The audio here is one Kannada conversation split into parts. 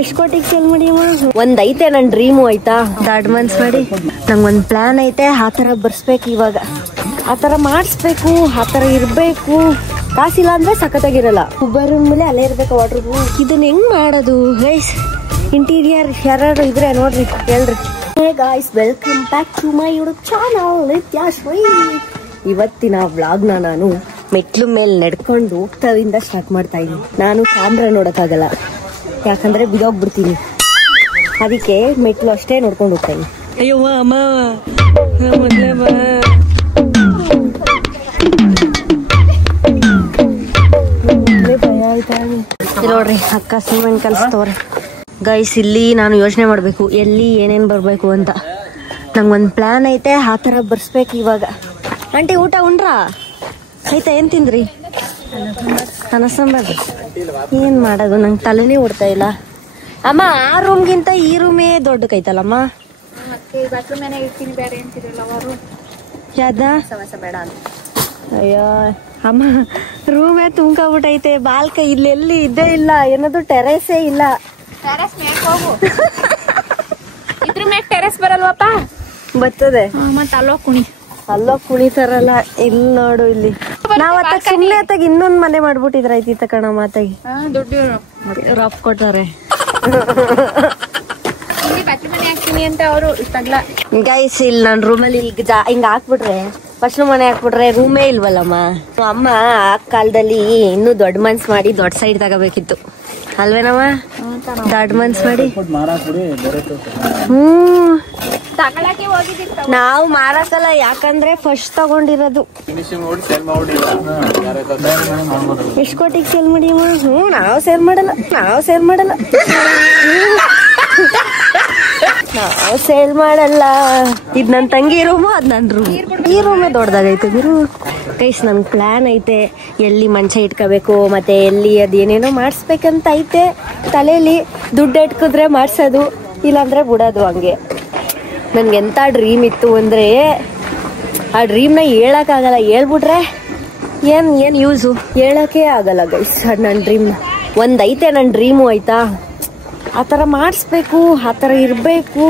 ಎಷ್ಟು ಕೋಟಿಗೆ ಸೇಲ್ ಮಾಡಿಯಮ್ಮ? ಒಂದ್ ಐತೆ ನನ್ ಡ್ರೀಮು ಆಯ್ತಾ, ಅಡ್ವಾನ್ಸ್ ಮಾಡಿ ನಂಗೊಂದ್ ಪ್ಲಾನ್ ಐತೆ. ಆ ತರ ಬರ್ಸ್ಬೇಕು, ಇವಾಗ ಆ ತರ ಮಾಡಿಸ್ಬೇಕು, ಆ ತರ ಇರ್ಬೇಕು. ಕಾಸಿಲ್ಲ ಅಂದ್ರೆ ಸಖತ್ತಾಗಿರಲ್ಲ. ರೂಮ್ ಮೇಲೆ ಅಲ್ಲೇ ಇರ್ಬೇಕು ವಾಟರ್. ಇದನ್ನ ಹೆಂಗ್ ಮಾಡೋದು ಗೈಸ್? ಇಂಟೀರಿಯರ್ ಯಾರು ಇದ್ರೆ ನೋಡ್ರಿ ಹೇಳ್ರಿ. Hey guys, welcome back to my YouTube channel Nithyashree. ಇವತ್ತಿನ ವ್ಲಾಗ್ನ ನಾನು ಮೆಟ್ಲು ಮೇಲೆ ನಡ್ಕೊಂಡು ಹೋಗ್ತಾವಿಂದ ಸ್ಟಾರ್ಟ್ ಮಾಡ್ತಾ ಇದ್ದೀನಿ. ನಾನು ಕ್ಯಾಮ್ರಾ ನೋಡೋಕ್ಕಾಗಲ್ಲ, ಯಾಕಂದ್ರೆ ಬಿದೋಗ್ಬಿಡ್ತೀನಿ. ಅದಕ್ಕೆ ಮೆಟ್ಲು ಅಷ್ಟೇ ನೋಡ್ಕೊಂಡು ಹೋಗ್ತಾ ಇದ್ದೀನಿ. ಅಯ್ಯೋ ಅಮ್ಮ, ಭಯ ಆಯ್ತಾ ನೋಡ್ರಿ. ಅಕ್ಕ ಸಿಮೆಂಟ್ ಕಲಿಸ್ತವ್ರೆ ಗೈಸ್. ಇಲ್ಲಿ ನಾನು ಯೋಚನೆ ಮಾಡ್ಬೇಕು ಎಲ್ಲಿ ಏನೇನ್ ಬರ್ಬೇಕು ಅಂತ. ನಂಗೊಂದ್ ಪ್ಲಾನ್ ಐತೆ, ಆ ತರ ಬರ್ಸ್ಬೇಕು ಇವಾಗ. ಆಂಟಿ ಊಟ ಉಂಡ್ರಾ? ಆಯ್ತಾ? ಏನ್ ತಿಂದ್ರಿ? ಅನ್ನ ಸಾಂಬಾರ್. ಏನ್ ಮಾಡೋದು, ನಂಗೆ ತಲೆನೇ ಓಡ್ತಾ ಇಲ್ಲ. ಅಮ್ಮ, ಆ ರೂಮ್ಗಿಂತ ಈ ರೂಮೇ ದೊಡ್ಡಕೈತಲ್ಲಮ್ಮ. ಯಾವ್ದ ಬೇಡ ಅಂತ. ಅಯ್ಯೋ ಅಮ್ಮ, ರೂಮೇ ತುಂಬ್ಕೊಬಿಟ್ಟೈತೆ. ಬಾಲ್ಕ ಇಲ್ಲೆಲ್ಲಿ ಇದ್ದೇ ಇಲ್ಲ, ಏನದು ಟೆರೇಸೇ ಇಲ್ಲ. ಇದ್ರ ಮ್ಯಾಗ ಟೆರೆಸ್ ಬರಲ್ವಪ್ಪ? ಬರ್ತದೆ. ಮತ್ತ ಅಲ್ಲೋ ಕುಣಿತಾರಲ್ಲ. ಇಲ್ಲಿ ನೋಡು, ಇಲ್ಲಿ ನಾವ್ ಸುಮ್ನೆ ಅತ್ತಾಗ ಇನ್ನೊಂದ್ ಮನೆ ಮಾಡ್ಬಿಟ್ಟಿದ್ರೈತಿ ಕಣ. ಮಾತಾಗಿ ದುಡ್ಡು ರಫ್ ಕೊಟ್ಟಾರೆ ಅಂತ ಅವರು. ಗೈಸ್, ಇಲ್ಲಿ ನಾನ್ ರೂಮಲ್ಲಿ ಹಿಂಗ ಹಾಕ್ಬಿಟ್ರೆ, ಫಸ್ಟ್ ಮನೆ ಹಾಕ್ಬಿಟ್ರೆ ರೂಮೇ ಇಲ್ವಲ್ಲಮ್ಮ. ಅಮ್ಮ ಆ ಕಾಲದಲ್ಲಿ ಇನ್ನೂ ದೊಡ್ಡ ಮನ್ಸ್ ಮಾಡಿ ದೊಡ್ಡ ಸೈಡ್ ತಗೋಬೇಕಿತ್ತು ಅಲ್ವೇನಮ್ಮ? ದೊಡ್ಡ ಮನ್ಸ್ ಮಾಡಿ. ನಾವು ಮಾರಕ್ಕಲ್ಲ, ಯಾಕಂದ್ರೆ ಫಸ್ಟ್ ತಗೊಂಡಿರೋದು. ಎಷ್ಟು ಕೋಟಿಗೆ ಸೇಲ್ ಮಾಡಿಯಮ್ಮ? ನಾವು ಸೇಲ್ ಮಾಡಲ್ಲ, ನಾವು ಸೇಲ್ ಮಾಡಲ್ಲ. ಇದ್ ನನ್ ತಂಗಿ ರೂಮು, ಅದ್ ನನ್ ರೂಮ್. ಈ ರೂಮೇ ದೊಡ್ಡದಾಗೈತೆ ಗುರು. ಗೈಸ್, ನನ್ ಪ್ಲಾನ್ ಐತೆ ಎಲ್ಲಿ ಮಂಚ ಇಟ್ಕೋಬೇಕು, ಮತ್ತೆ ಎಲ್ಲಿ ಅದೇನೇನೋ ಮಾಡಿಸ್ಬೇಕಂತ ಐತೆ ತಲೆಯಲ್ಲಿ. ದುಡ್ಡು ಇಟ್ಕಿದ್ರೆ ಮಾಡ್ಸೋದು, ಇಲ್ಲಾಂದ್ರೆ ಬಿಡೋದು. ಹಂಗೆ ನನ್ಗೆ ಎಂತ ಡ್ರೀಮ್ ಇತ್ತು ಅಂದ್ರೆ, ಆ ಡ್ರೀಮ್ನ ಹೇಳಕ್ಕಾಗಲ್ಲ. ಹೇಳ್ಬಿಟ್ರೆ ಏನ್ ಯೂಸು, ಹೇಳಕ್ಕೆ ಆಗಲ್ಲ ಗೈಸ್. ನನ್ನ ಡ್ರೀಮ್ನ ಒಂದೈತೆ, ನನ್ನ ಡ್ರೀಮು ಆಯ್ತಾ. ಆ ಥರ ಮಾಡಿಸ್ಬೇಕು, ಆ ಥರ ಇರಬೇಕು,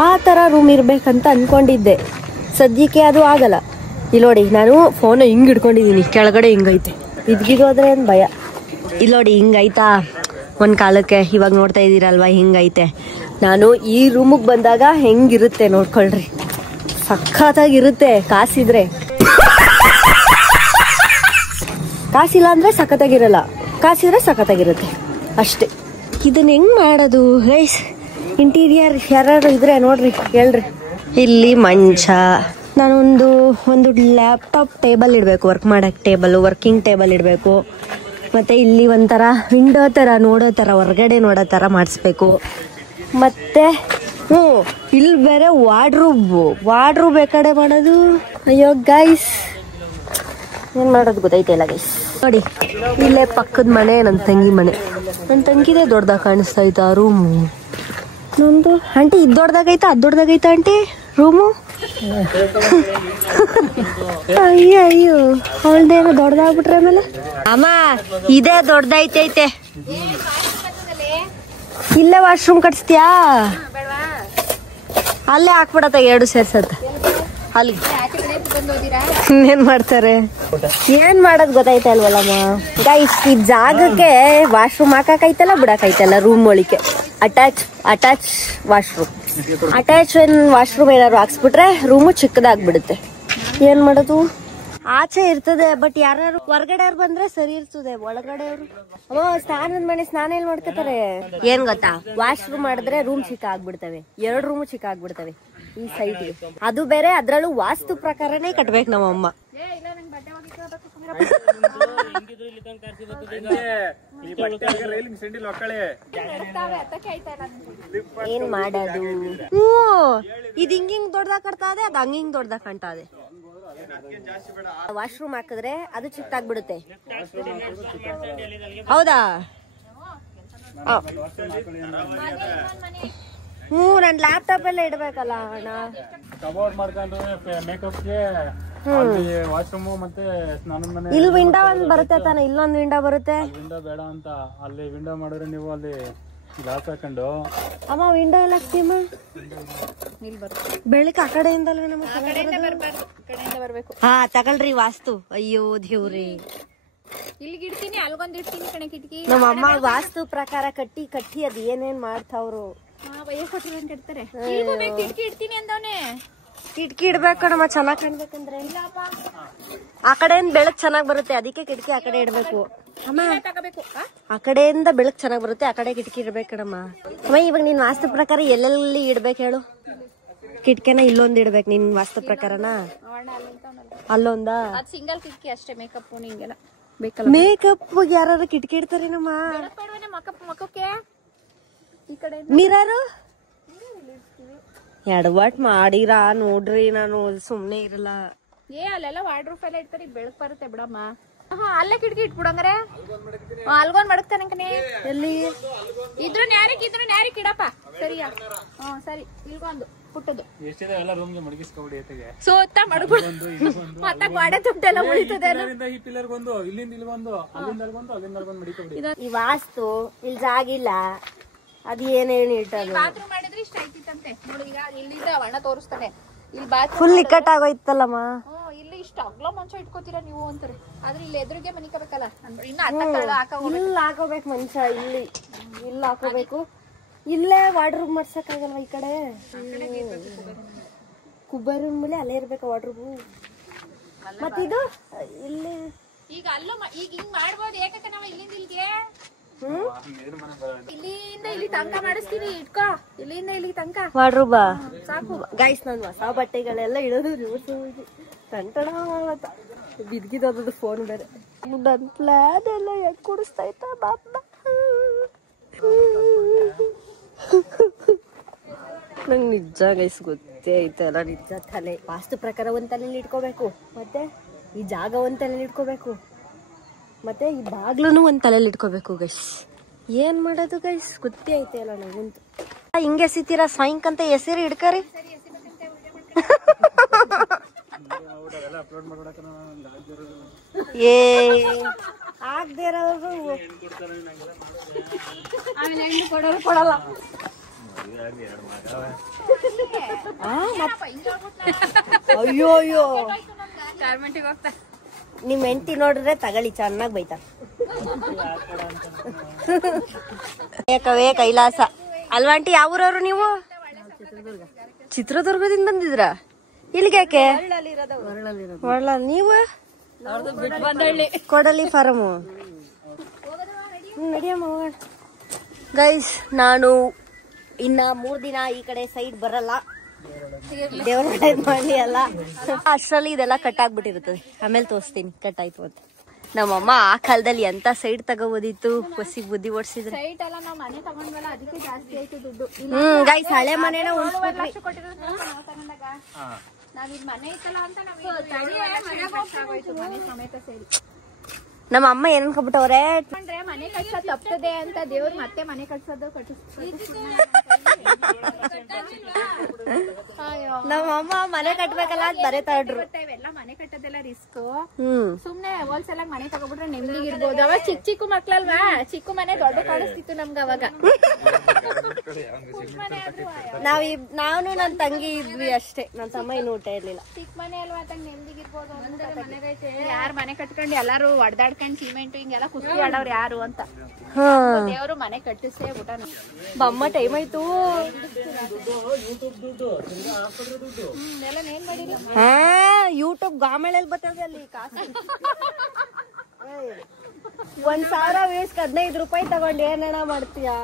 ಆ ಥರ ರೂಮ್ ಇರ್ಬೇಕಂತ ಅನ್ಕೊಂಡಿದ್ದೆ. ಸದ್ಯಕ್ಕೆ ಅದು ಆಗಲ್ಲ. ಇಲ್ಲಿ ನೋಡಿ, ನಾನು ಫೋನ್ ಹಿಂಗ್ ಹಿಡ್ಕೊಂಡಿದ್ದೀನಿ, ಕೆಳಗಡೆ ಹಿಂಗೈತೆ. ಇದ್ಗಿದೋದ್ರೆ ಏನು ಭಯ. ಇಲ್ಲಿ ನೋಡಿ, ಹಿಂಗೈತಾ ಒಂದ್ ಕಾಲಕ್ಕೆ. ಇವಾಗ ನೋಡ್ತಾ ಇದ್ದೀರಲ್ವಾ, ಹಿಂಗೈತೆ. ನಾನು ಈ ರೂಮಿಗೆ ಬಂದಾಗ ಹೆಂಗಿರುತ್ತೆ ನೋಡ್ಕೊಳ್ರಿ. ಸಖತ್ತಾಗಿರುತ್ತೆ ಕಾಸಿದ್ರೆ. ಕಾಸಿಲ್ಲ ಅಂದ್ರೆ ಸಖತ್ತಾಗಿರಲ್ಲ, ಕಾಸಿದ್ರೆ ಸಖತ್ತಾಗಿರುತ್ತೆ ಅಷ್ಟೇ. ಇದನ್ನ ಹೆಂಗ್ ಮಾಡೋದು ಗೈಸ್? ಇಂಟೀರಿಯರ್ ಯಾರು ಇದ್ರೆ ನೋಡ್ರಿ ಹೇಳ್ರಿ. ಇಲ್ಲಿ ಮಂಚ, ಒಂದು ಲ್ಯಾಪ್ಟಾಪ್ ಟೇಬಲ್ ಇಡಬೇಕು, ವರ್ಕ್ ಮಾಡಕ್ ಟೇಬಲ್, ವರ್ಕಿಂಗ್ ಟೇಬಲ್ ಇಡಬೇಕು. ಮತ್ತೆ ಇಲ್ಲಿ ಒಂಥರ ವಿಂಡೋ ತರ ನೋಡೋ ತರ, ಹೊರಗಡೆ ನೋಡೋ ತರ ಮಾಡಿಸ್ಬೇಕು. ಮತ್ತೆ ಇಲ್ಲಿ ಬೇರೆ ವಾರ್ಡ್ರೂಬ್ ಕಡೆ ಮಾಡೋದು. ಅಯ್ಯೋ ಗೈಸ್, ಏನ್ ಮಾಡೋದು ಗೊತ್ತೈತೆ ಇಲ್ಲ ಗೈಸ್. ನೋಡಿ, ಇಲ್ಲೇ ಪಕ್ಕದ ಮನೆ ನನ್ನ ತಂಗಿ ಮನೆ. ನನ್ನ ತಂಗಿದೇ ದೊಡ್ಡದಾಗ ಕಾಣಿಸ್ತಾ ಐತಾ ರೂಮು. ನಂದು ಆಂಟಿ ಇದು ದೊಡ್ಡದಾಗೈತಾ, ಅದು ದೊಡ್ಡದಾಗೈತಾ ಆಂಟಿ ರೂಮು? ಅಯ್ಯೋ ಅವಳ್ದೇನೋ ದೊಡ್ಡದಾಗ್ಬಿಟ್ರೆ ಆಮೇಲೆ. ಅಮ್ಮ, ಇದೇ ದೊಡ್ಡದೈತೈತೆ. ಇಲ್ಲೇ ವಾಶ್ರೂಮ್ ಕಟ್ಸ್ತೀಯಾ? ಅಲ್ಲೇ ಹಾಕ್ಬಿಡತ್ತ, ಎರಡು ಸೇರ್ಸತ್ತ. ಅಲ್ಲಿ ಇನ್ನೇನ್ ಮಾಡ್ತಾರೆ, ಏನ್ ಮಾಡೋದ್ ಗೊತ್ತಾಯ್ತಾ ಇಲ್ವಲ್ಲಮ್ಮ ಗೈಸ್. ಈ ಜಾಗಕ್ಕೆ ವಾಶ್ರೂಮ್ ಹಾಕೈತಲ್ಲ, ಬಿಡಕೈತಲ್ಲ ರೂಮ್ ಒಳಗೆ. Attach washroom. ಅಟ್ಯಾಚ್ ವಾಶ್ರೂಮ್ ಏನಾದ್ರು ಹಾಕ್ಸ್ಬಿಟ್ರೆ ರೂಮು ಚಿಕ್ಕದಾಗ್ಬಿಡುತ್ತೆ. ಏನ್ ಮಾಡೋದು? ಆಚೆ ಇರ್ತದೆ, ಬಟ್ ಯಾರು ಹೊರಗಡೆ ಅವ್ರು ಬಂದ್ರೆ ಸರಿ ಇರ್ತದೆ. ಒಳಗಡೆ ಅವರು ಸ್ನಾನದ ಮನೆ ಸ್ನಾನ ಎಲ್ಲಿ ಮಾಡ್ಕೊತಾರೆ? ಏನ್ ಗೊತ್ತಾ, ವಾಶ್ರೂಮ್ ಮಾಡಿದ್ರೆ ರೂಮ್ ಚಿಕ್ಕ ಆಗ್ಬಿಡ್ತವೆ, 2 ರೂಮು ಚಿಕ್ಕ ಆಗ್ಬಿಡ್ತವೆ ಈ ಸೈಡ್ಗೆ. ಅದು ಬೇರೆ, ಅದ್ರಲ್ಲೂ ವಾಸ್ತು ಪ್ರಕಾರನೇ ಕಟ್ಬೇಕು ನಮ್ಮಮ್ಮ. ಏನ್ ಮಾಡೋದು? ಇದು ಹಿಂಗಿಂಗ್ ದೊಡ್ಡದಾಗ ಕಟ್ತಾ ಇದೆ, ಅದು ಹಂಗಿಂಗ್ ದೊಡ್ಡದಾಗ ಕಾಣ್ತಾ ಇದೆ. ವಾಶ್ರೂಮ್ ಹಾಕಿದ್ರೆ ಅದು ಚಿಕ್ಕದಾಗ್ಬಿಡುತ್ತೆ. ಹೌದಾ? ನನ್ ಲ್ಯಾಪ್ಟಾಪ್ ಎಲ್ಲ ಇಡ್ಬೇಕಲ್ಲ ಅಣ್ಣ. ಇಲ್ಲಿ ವಿಂಡೋ ಒಂದ್ ಬರುತ್ತೆ ತಾನೆ, ಇಲ್ಲೊಂದ್ ವಿಂಡೋ ಬರುತ್ತೆ. ವಿಂಡೋ ಬೇಡ ಅಂತ ಅಲ್ಲಿ ವಿಂಡೋ ಮಾಡಿದ್ರೆ ನೀವು ಅಲ್ಲಿ ಗ್ಲಾಸ್ ಹಾಕೊಂಡು ಅಮ್ಮ ವಿಂಡೋ ಎಲ್ಲ ಹಾಕ್ತೀಮ್ಮ ಬೆಳಕ್ ಆ ಕಡೆಯಿಂದ ಬರ್ಬೇಕು. ಹಾ ತಗೊಳ್ರಿ ವಾಸ್ತು. ಅಯ್ಯೋ ದೇವ್ರಿ, ಇಲ್ಲಿಗೆ ಇಡ್ತೀನಿ, ಅಲ್ಗೊಂದ್ ಇಡ್ತೀನಿ ಕಣೆ ಕಿಟಕಿ. ನಮ್ಮ ಅಮ್ಮ ವಾಸ್ತು ಪ್ರಕಾರ ಕಟ್ಟಿ ಅದ್ ಏನೇನ್ ಮಾಡ್ತಾವ್ರು. ಕೆಡ್ತಾರೆ. ಕಿಟಕಿ ಇಡ್ತೀನಿ ಅಂದವನೆ. ಕಿಟಕಿ ಇಡ್ಬೇಕು ಕಣಮ್ಮ, ಚೆನ್ನಾಗ್ ಕಾಣ್ಬೇಕಂದ್ರೆ. ಆ ಕಡೆಯಿಂದ ಬೆಳಕ್ ಚೆನ್ನಾಗ್ ಬರುತ್ತೆ, ಅದಕ್ಕೆ ಕಿಟಕಿ ಆ ಕಡೆ ಇಡ್ಬೇಕು ಅಮ್ಮ. ಆ ಕಡೆಯಿಂದ ಬೆಳಕ್ ಚೆನ್ನಾಗ್ ಬರುತ್ತೆ, ಆ ಕಡೆ ಕಿಟಕಿ ಇಡ್ಬೇಕು ಕಣಮ್ಮ. ಅಮ್ಮ ಇವಾಗ ನೀನ್ ವಾಸ್ತು ಪ್ರಕಾರ ಎಲ್ಲೆಲ್ಲಿ ಇಡ್ಬೇಕು ಹೇಳು? ಕಿಟಕಿನ ಇಲ್ಲೊಂದ್ ಇಡ್ಬೇಕು ನಿನ್ ವಾಸ್ತು ಪ್ರಕಾರನ? ಅಲ್ಲೊಂದ ಸಿಂಗಲ್ ಕಿಟಕಿ ಅಷ್ಟೇ. ಮೇಕಪ್ ನಿಂಗೆಲ್ಲ ಮೇಕಪ್ ಯಾರು ಕಿಟಕಿ ಇಡ್ತಾರೇನಮ್ಮ? ಮಕ್ಕಕ್ಕೆ ಈ ಕಡೆ ಮಿರರು ಎಡವಟ್ ಮಾಡಿರಾ ನೋಡ್ರಿ, ನಾನು ಸುಮ್ನೆ ಇರಲ್ಲ. ಅಲ್ಲೆಲ್ಲ ವಾರ್ಡ್ರೂಫ್ ಎಲ್ಲ ಇಡ್ತಾರೆ, ಬೆಳಕ್ ಬರುತ್ತೆ ಬಿಡಮ್ಮ. ಅಲ್ಲೇ ಕಿಟಕಿ ಇಟ್ಬಿಡಂಗ್ರೆ ಅಲ್ಗೊಂದ್ ಮಡಗ್ತಾನೆ ಕಣೆ. ಎಲ್ಲಿ ಇದ್ರು ನ್ಯಾರಿಕ್ ಇಡಪ್ಪ. ಸರಿಯಾ? ಸರಿ. ಇಲ್ಗೊಂದು ಪುಟ್ಟದು ಎಷ್ಟಿದೆ ಎಲ್ಲ ರೂಮ್ಗೆ ಮಡಗಿಸ್ಕೊಬಿಡಿ. ಎತ್ತಿಗೆ ಸೋತ ಮಡಗ್ಬಿಡು, ಮತ್ತೆ ಗೋಡೆ ದುಡ್ಡೆಲ್ಲ ಉಳಿತದೆ. ಈ ಪಿಲ್ಲರ್ಗೊಂದು, ಇಲ್ಲಿಂದ ಇಲ್ಗೊಂದು, ಅಲ್ಲಿಂದ ಅಲ್ಗೊಂದು, ಅಲ್ಲಿಂದ ಅಲ್ಗೊಂದು ಮಡಿಕೊಬಿಡಿ. ಈ ವಾಸ್ತು ಇಲ್ಲಿ ಜಾಗಿಲ್ಲ, ಅದ್ ಏನೇನು ಇಟ್ಟದು. ಬಾತ್ರೂಮ್ ಮಾಡಿದ್ರೆ ಇಷ್ಟ ಆಯ್ತಿತ್ತಂತೆ ನೋಡಿ. ಈಗ ಇಲ್ಲಿಂದ ಅಣ್ಣ ತೋರಿಸ್ತಾನೆ. ಇಲ್ಲಿ ಬಾತ್ರೂಮ್ ಫುಲ್ ಇಕ್ಕಟ್ ಆಗೋಯ್ತಲ್ಲಮ್ಮ. ಇಲ್ಲಿ ಇಷ್ಟ ಅಗ್ಲ ಮಂಚ ಇಟ್ಕೋತೀರಾ ನೀವು ಅಂತಾರೆ. ಆದ್ರೆ ಇಲ್ಲಿ ಎದುರಿಗೆ ಮನಿಕಬೇಕಲ್ಲ, ಇನ್ನು ಇಲ್ಲಿ ಹಾಕೋಬೇಕು ಮನುಷ್ಯ, ಇಲ್ಲಿ ಹಾಕೋಬೇಕು. ಇಲ್ಲೇ ವಾರ್ಡ್ರೂಮ್ ಮಾಡ್ಸಕ್ಕಾಗಲ್ವ ಈ ಕಡೆ? ಕುಬ್ಬರ್ ಮೇಲೆ ಅಲ್ಲೇ ಇರ್ಬೇಕು ವಾರ್ಡ್ರೂಮ್. ಮತ್ತಿದು ಇಲ್ಲಿ ಈಗ ಅಲ್ಲೂ ಈಗ ಹಿಂಗ್ ಮಾಡ್ಬೋದು. ಏಕಕ್ಕೆ ನಾವ್ ಇಲ್ಲಿಂದ ಇಲ್ಲಿಗೆ ಇಲ್ಲಿಂದ ಇಲ್ಲಿ ತನಕ ಮಾಡಿಸ್ತೀವಿ. ಇಟ್ಕೋ, ಇಲ್ಲಿಂದ ಇಲ್ಲಿ ತನಕ ವಾರ್ಡ್ರೂಬಾ ಸಾಕು. ಗೈಸ್ ನನ್ ಹೊಸ ಬಟ್ಟೆಗಳೆಲ್ಲ ಇಡೋದು ಟಂಟಣ ಬಿದ್ಗಿದದು ಫೋನ್ ಬೇರೆ. ನನ್ ಪ್ಲಾನ್ ಎಲ್ಲ ಹೆಂಗ್ ಕುಡಿಸ್ತಾಯ್ತ ಬಾಪ್ಪ. ನಂಗೆ ನಿಜ ಗೈಸ್ ಗೊತ್ತೇ ಐತಲ್ಲ, ನಿಜ ತಲೆ ವಾಸ್ತು ಪ್ರಕಾರ ಒಂದ್ ತಲೆಯಲ್ಲಿ ಇಟ್ಕೋಬೇಕು, ಮತ್ತೆ ಈ ಜಾಗ ಒಂದ್ ತಲೆಯಲ್ಲಿ ಇಟ್ಕೋಬೇಕು, ಮತ್ತೆ ಈ ಬಾಗ್ಲೂ ಒಂದ್ ತಲೆಯಲ್ಲಿ ಇಟ್ಕೋಬೇಕು ಗೈಸ್. ಏನ್ ಮಾಡೋದು ಗೈಸ್ ಗೊತ್ತೇ ಐತೆ ಅಲ್ಲ ನಂಗಂತೂ. ಹಿಂಗೆ ಎಸಿತೀರಾ ಸಾಯಂಕಂತ ಹೆಸರು ಹಿಡ್ಕರಿ. ಏ ಆಗದೆ ಇರೋರು ಕೊಡಲ್ಲ. ಅಯ್ಯೋ ಅಯ್ಯೋ, ಗಾರ್ಮೆಂಟಿಗೆ ಹೋಗ್ತಾ ನಿಮ್ ಹೆಂಡತಿ ನೋಡಿದ್ರೆ ತಗೊಳ್ಳಿ, ಚೆನ್ನಾಗ್ ಬೈತಾರ. ಏಕವೇ ಕೈಲಾಸ ಅಲ್ವಾ ಆಂಟಿ? ಯಾವ ಊರವ್ರು ನೀವು? ಚಿತ್ರದುರ್ಗದಿಂದ ಬಂದಿದ್ರ ಇಲ್ಲಿಗೆ? ಯಾಕೆ ಒಳ್ಳ ನೀವು? ಕೊಡಲಿ ಫಾರಮು. ನಡಿಯಮ್ಮ ಗೈಸ್. ನಾನು ಇನ್ನ 3 ದಿನ ಈ ಕಡೆ ಸೈಡ್ ಬರಲ್ಲ, ದೇವ್ರ ಮಾಡಿ ಅಲ್ಲ. ಅಷ್ಟ್ರಲ್ಲಿ ಇದೆಲ್ಲ ಕಟ್ ಆಗ್ಬಿಟ್ಟಿರ್ತದೆ, ಆಮೇಲೆ ತೋರಿಸ್ತೀನಿ ಕಟ್ ಆಯ್ತು ಅಂತ. ನಮ್ಮಮ್ಮ ಆ ಕಾಲದಲ್ಲಿ ಎಂತ ಸೈಡ್ ತಗೋಬೋದಿತ್ತು, ಹೊಸಿ ಬುದ್ಧಿ ಓಡಿಸಿದ್ರೆ. ಸೈಟ್ ಎಲ್ಲ ನಾವು ಮನೆ ತಗೊಂಡ್ವಲ್ಲ, ಅದಕ್ಕೆ ಜಾಸ್ತಿ ಆಯ್ತು ದುಡ್ಡು. ಗೈಸ್ ಹಳೆ ಮನೆನ ಲಕ್ಷ ಕೊಟ್ಟಿರೋದು ನಾವು ತಗೊಂಡಾಗ. ನಾವ್ ಮನೆ ಇತ್ತಲ್ಲ ಅಂತ ಮನೆ ಸಮೇತ ಸೇರಿ ನಮ್ಮ ಅಮ್ಮ ಏನ್ ಅನ್ಕೊಂಡ್ಬಿಟ್ಟವ್ರೆ, ಮನೆ ಕಟ್ಸೋದ್ ತಪ್ಪದೆ ಅಂತ ದೇವ್ರು ಮತ್ತೆ ಮನೆ ಕಟ್ಸೋದು ನಮ್ಮ ಅಮ್ಮ ಮನೆ ಕಟ್ಬೇಕಲ್ಲ ಅಂತ ಬರೇತಾ ಇಡ್ರು. ಇವೆಲ್ಲ ಮನೆ ಕಟ್ಟೋದೆಲ್ಲ ರಿಸ್ಕ್. ಸುಮ್ನೆ ಹೋಲ್ಸೇಲ್ ಆಗಿ ಮನೆ ತಗೋಬಿಟ್ರೆ ನೆಮ್ಮದಿಗೆ ಇರ್ಬೋದು. ಅವಾಗ ಚಿಕ್ಕ ಮಕ್ಳಲ್ವಾ, ಚಿಕ್ಕ ಮನೆ ದೊಡ್ಡ ಕಾಣಿಸ್ತಿತ್ತು ನಮ್ಗೆ ಅವಾಗ. ನಾನು ನನ್ ತಂಗಿ ಇದ್ವಿ ಅಷ್ಟೇ, ನನ್ ತಮ್ಮ ಇನ್ನು ಊಟ ಇರ್ಲಿಲ್ಲ. ಚಿಕ್ಕ ಮನೆ ಅಲ್ವಾ, ತಂಗಿ ಇರ್ಬೋದು. ಯಾರು ಮನೆ ಕಟ್ಕೊಂಡು ಎಲ್ಲಾರು ಹೊಡ್ದಾಡ್ಕೊಂಡ್ ಸಿಮೆಂಟ್ ಹಿಂಗೆಲ್ಲ ಕುಸ್ತಿ ಆಡವ್ರು ಯಾರು ಅಂತ. ದೇವ್ರು ಮನೆ ಕಟ್ಟಿಸೇ ಊಟ. ಬಮ್ಮ ಟೈಮ್ ಆಯ್ತು. ಯೂಟ್ಯೂಬ್ ಗಾಮಳೆಲ್ ಬರ್ತದೆ ಅಲ್ಲಿ ಕಾಸು. 1,000 ವ್ಯೂಸ್ 15 ರೂಪಾಯಿ ತಗೊಂಡು ಏನೇನ ಮಾಡ್ತೀಯಾ?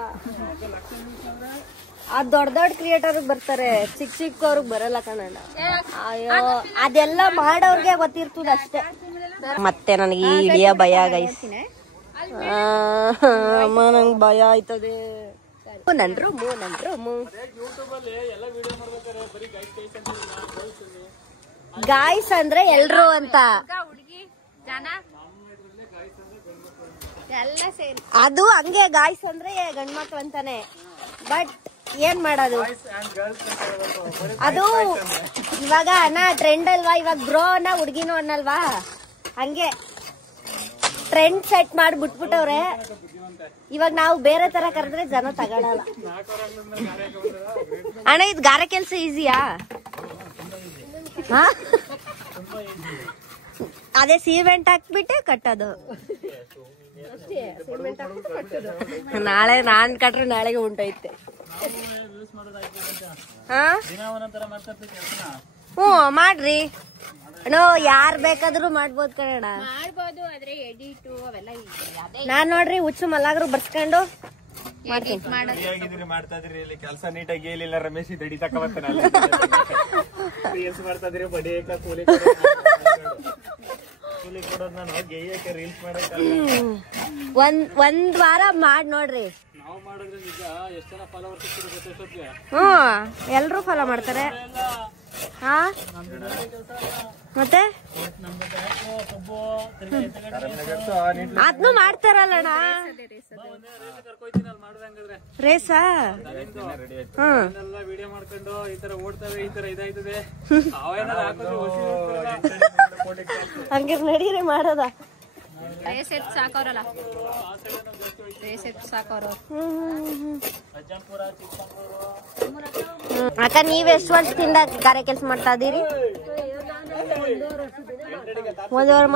ಆ ದೊಡ್ಡ ಕ್ರಿಯೇಟರ್ ಬರ್ತಾರೆ, ಚಿಕ್ಕವ್ರಿಗೆ ಬರಲ್ಲ ಕಣಣ್ಣ. ಅಯ್ಯೋ ಅದೆಲ್ಲ ಮಾಡೋರ್ಗೆ ಗೊತ್ತಿರ್ತದ ಅಷ್ಟೇ. ಮತ್ತೆ ನನಗೆ ಇಳಿಯ ಭಯ ಗೈಸ್. ಅಮ್ಮ ನಂಗೆ ಭಯ ಆಯ್ತದೆ. ನನ್ ರೂಮು ಗಾಯ್ಸ್ ಅಂದ್ರೆ ಎಲ್ರು ಅಂತ, ಅದು ಹಂಗೆ ಗಾಯ್ಸ್ ಅಂದ್ರೆ ಗಂಡ್ಮಕ್ಳು ಅಂತಾನೆ. ಬಟ್ ಏನ್ ಮಾಡೋದು, ಅದು ಇವಾಗ ಅಣ್ಣ ಟ್ರೆಂಡ್ ಅಲ್ವಾ, ಇವಾಗ ಬ್ರೋ ಅನ್ನ ಹುಡ್ಗಿನೋ ಅನ್ನಲ್ವಾ, ಹಂಗೆ ಟ್ರೆಂಡ್ ಸೆಟ್ ಮಾಡಿ ಬಿಟ್ಬಿಟ್ಟವ್ರೆ. ಇವಾಗ ನಾವು ಬೇರೆ ತರ ಕರೆದ್ರೆ ಜನ ತಗೊಳಲ್ಲ. ಅಣ್ಣ ಇದು ಗಾರೆ ಕೆಲ್ಸ ಈಸಿಯಾ? ಅದೇ ಸಿಮೆಂಟ್ ಹಾಕ್ಬಿಟ್ಟೆ ಕಟ್ಟೋದು. ನಾಳೆ ನಾನ್ ಕಟ್ರೆ ನಾಳೆಗೆ ಉಂಟೈತೆ. ಹ್ಞೂ ಮಾಡ್ರಿ ಅಣ್ಣೋ, ಯಾರ್ ಬೇಕಾದ್ರೂ ಮಾಡ್ಬೋದು ಕಣ. ಮಾಡ್ಬೋದು, ಆದ್ರೆ ಎಡಿಟ್ ಅವೆಲ್ಲ ನಾನ್ ನೋಡ್ರಿ ಹುಚ್ಚು ಮಲ್ಲಾಗ್ರು ಬರ್ಸ್ಕೊಂಡು ಮಾಡ್ತಾ ಇದ್ರಿ. ಇಲ್ಲಿ ಕೆಲಸ ನೀಟಾಗಿ ಹೇಳಿಲ್ಲ ರಮೇಶ್, ದಡಿ ತಕೊಂಬರ್ತಾನೆ. ಮಾಡ್ತಾ ಇದ್ರಿ ಬಡಿಯಕ ಕೂಲಿ ಕೊಡೋದ್ ನಾನು ಗೇಯಕ್ಕೆ ರೀಲ್ಸ್ ಮಾಡಕ್ ಒಂದ್ ವಾರ ಮಾಡ್ ನೋಡ್ರಿ. ನಾವು ಮಾಡಿದ್ರೆ ನಿಜ ಎಷ್ಟು ಜನ ಫಾಲೋವರ್ಸ್ ಇರ್ತಾರೆ ಗೊತ್ತೇ? ಎಲ್ರು ಫಾಲೋ ಮಾಡ್ತಾರೆ. ಹಾ ಮತ್ತೆ ಅದ್ನು ಮಾಡ್ತಾರಲ್ಲಣ್ಣ ರೇಸಾ? ವಿಡಿಯೋ ಮಾಡ್ಕೊಂಡು ಈ ತರ ಓಡ್ತವೆ, ಈ ತರ ಇದಾಯ್ತದೆ. ಹಂಗೆ ನಡೀರಿ ಮಾಡೋದ. ರೇಸ್ ಎತ್ ಸಾಕೋರಲ್ಲ, ರೇಸ್ ಎತ್ ಸಾಕೋರು. ಅಕ್ಕ ನೀವ್ ಎಷ್ಟು ವರ್ಷದಿಂದ ಗಾರೆ ಕೆಲ್ಸ ಮಾಡ್ತಾ ಇದೀರಿ?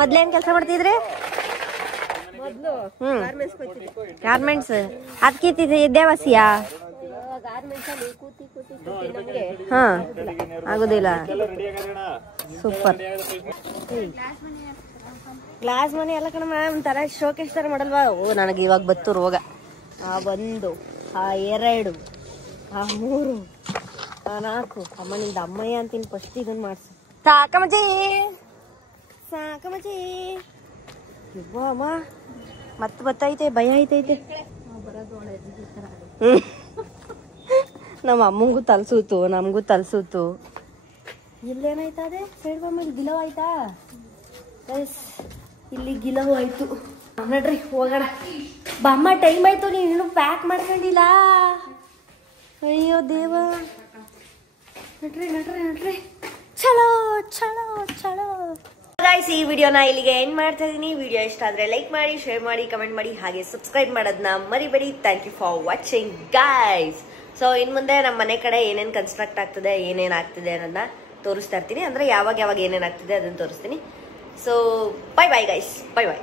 ಮೊದ್ಲೇನ್ ಕೆಲ್ಸ ಮಾಡ್ತಿದ್ರಿ? ಗಾರ್ಮೆಂಟ್ಸ್. ಅದ್ಕಿತ್ತಿದ್ರಿ ವಿದ್ಯಾವಾಸಿಯಾ? ಹಾ ಆಗುದಿಲ್ಲ. ಸೂಪರ್. ಗ್ಲಾಸ್ ಮನೆ ಎಲ್ಲ ಕಣಮ್ಮ, ಒಂಥರ ಶೋಕೇಶ್ ತರ ಮಾಡಲ್ವಾ? ಓ ನನಗೆ ಇವಾಗ ಬತ್ತು ರೋಗ. ಆ 1, ಆ 2, ಆ 3, ಆ 4. ಅಮ್ಮ ನಿಂದ ಅಮ್ಮಯ್ಯ ಅಂತೀನಿ. ಫಸ್ಟ್ ಇದನ್ನ ಮಾಡ್ಸು. ಸಾಕಮ್ಮಜ್ಜಿ, ಸಾಕಮ್ಮಜ್ಜಿ. ಇವ್ವ ಅಮ್ಮ ಮತ್ತೆ ಬತ್ತೈತೆ, ಭಯ ಐತೈತೆ. ನಮ್ಮ ಅಮ್ಮಂಗೂ ತಲ್ಸೂತು, ನಮಗೂ ತಲ್ಸೂತು. ಇಲ್ಲೇನಾಯ್ತದೆ ಸೈಡ್ ಬಮ್ಮ, ಗಿಲವ್ ಆಯ್ತಾ? ಇಲ್ಲಿ ಗಿಲವ್ ಆಯ್ತು. ನೋಡ್ರಿ ಹೋಗೋಣ ಬಮ್ಮ, ಟೈಮ್ ಆಯ್ತು. ನೀನು ಇನ್ನೂ ಪ್ಯಾಕ್ ಮಾಡ್ಕೊಂಡಿಲ್ಲ. ಅಯ್ಯೋ ದೇವ. ನಡ್ರಿ ನಡ್ರಿ ನಡ್ರಿ. ಚಲೋ ಚಲೋ ಚಲೋ ಗೈಸ್, ಈ ವಿಡಿಯೋನ ಇಲ್ಲಿಗೆ ಎಂಡ್ ಮಾಡ್ತಾ ಇದೀನಿ. ವಿಡಿಯೋ ಇಷ್ಟ ಆದ್ರೆ ಲೈಕ್ ಮಾಡಿ, ಶೇರ್ ಮಾಡಿ, ಕಮೆಂಟ್ ಮಾಡಿ, ಹಾಗೆ ಸಬ್ಸ್ಕ್ರೈಬ್ ಮಾಡೋದನ್ನ ಮರಿಬೇಡಿ. Thank you for watching guys. So ಇನ್ ಮುಂದೆ ನಮ್ಮ ಮನೆ ಕಡೆ ಏನೇನ್ ಕನ್ಸ್ಟ್ರಕ್ಟ್ ಆಗ್ತದೆ, ಏನೇನ್ ಆಗ್ತಿದೆ ಅನ್ನೋದನ್ನ ತೋರಿಸ್ತಾ ಇರ್ತೀನಿ. ಅಂದ್ರೆ ಯಾವಾಗ ಯಾವಾಗ ಏನೇನ್ ಆಗ್ತಿದೆ ಅದನ್ನ ತೋರಿಸ್ತೀನಿ. So bye bye guys, bye bye.